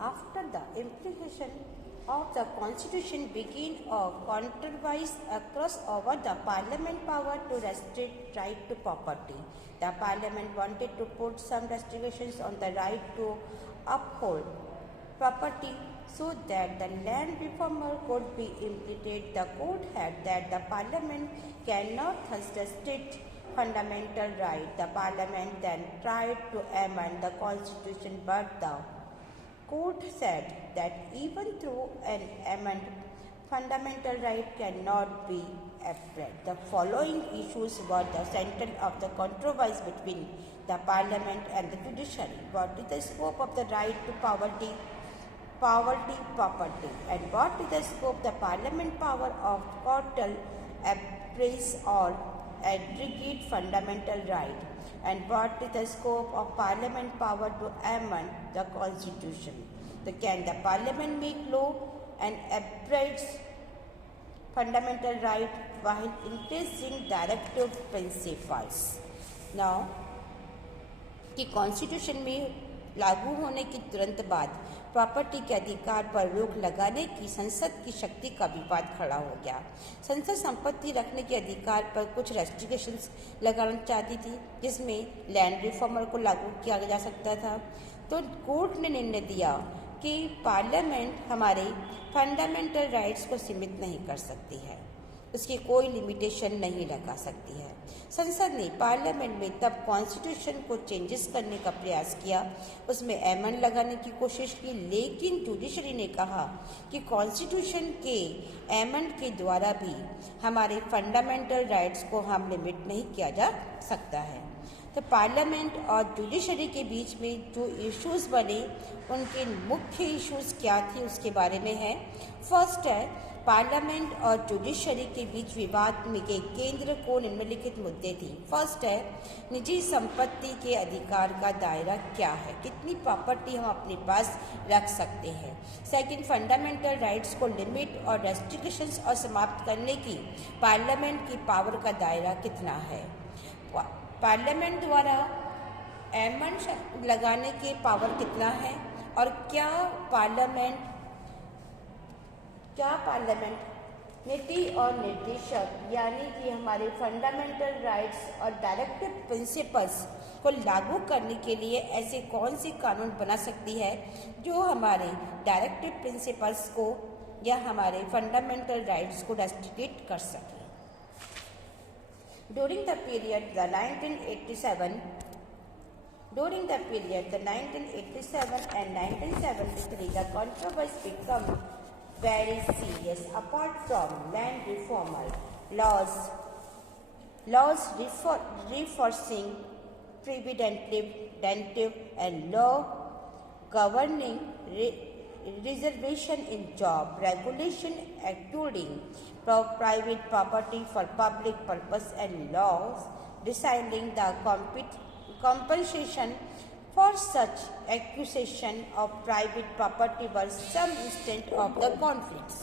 after the implementation of the Constitution began a controversy across over the Parliament power to restrict right to property. The Parliament wanted to put some restrictions on the right to uphold property so that the land reformer could be implemented. The court held that the Parliament cannot thus restrict fundamental right. The Parliament then tried to amend the Constitution, but the court said that even through an amendment, fundamental right cannot be upheld. The following issues were the center of the controversy between the Parliament and the judiciary. What is the scope of the right to property, and what is the scope of the Parliament power of total appraise or aggregate fundamental right, and what is the scope of Parliament power to amend the Constitution. Can the Parliament make law and appraise fundamental right while increasing directive principles? Now, कि कॉन्स्टिट्यूशन में लागू होने के तुरंत बाद प्रॉपर्टी के अधिकार पर रोक लगाने की संसद की शक्ति का विवाद खड़ा हो गया। संसद संपत्ति रखने के अधिकार पर कुछ रेस्ट्रिक्शंस लगाना चाहती थी, जिसमें लैंड रिफॉर्मर को लागू किया जा सकता था। तो कोर्ट ने निर्णय दिया कि पार्लियामेंट हमारे फंडामेंटल राइट्स को सीमित नहीं कर सकती है, उसकी कोई लिमिटेशन नहीं लगा सकती है। संसद ने पार्लियामेंट में तब कॉन्स्टिट्यूशन को चेंजेस करने का प्रयास किया, उसमें एमेंड लगाने की कोशिश की, लेकिन जुडिशरी ने कहा कि कॉन्स्टिट्यूशन के एमेंड के द्वारा भी हमारे फंडामेंटल राइट्स को हम लिमिट नहीं किया जा सकता है। तो पार्लियामेंट और जुडिशरी के बीच में जो इश्यूज बने, उनके मुख्य इश्यूज क्या थे उसके बारे में है। फर्स्ट है, पार्लियामेंट और जुडिशरी के बीच विवाद में के केंद्र को निम्नलिखित मुद्दे थी। फर्स्ट है, निजी संपत्ति के अधिकार का दायरा क्या है, कितनी प्रॉपर्टी हम अपने पास रख सकते हैं। सेकंड, फंडामेंटल राइट्स को लिमिट और रेस्ट्रिक्शंस और समाप्त करने की पार्लियामेंट की पावर का दायरा कितना है। पार्लियामेंट द्वारा एमेंड लगाने के पावर कितना है, और क्या पार्लियामेंट नीति और निर्देशक यानी कि हमारे फंडामेंटल राइट्स और डायरेक्टिव प्रिंसिपल्स को लागू करने के लिए ऐसे कौन सी कानून बना सकती है जो हमारे डायरेक्टिव प्रिंसिपल्स को या हमारे फंडामेंटल राइट्स को रेस्ट्रिक्ट कर सके। During the period the 1987 and 1973, the controversy became very serious. Apart from land reformer laws reinforcing preventive and law governing reservation in job, regulation including private property for public purpose, and laws deciding the compensation for such acquisition of private property were some instance of the conflicts.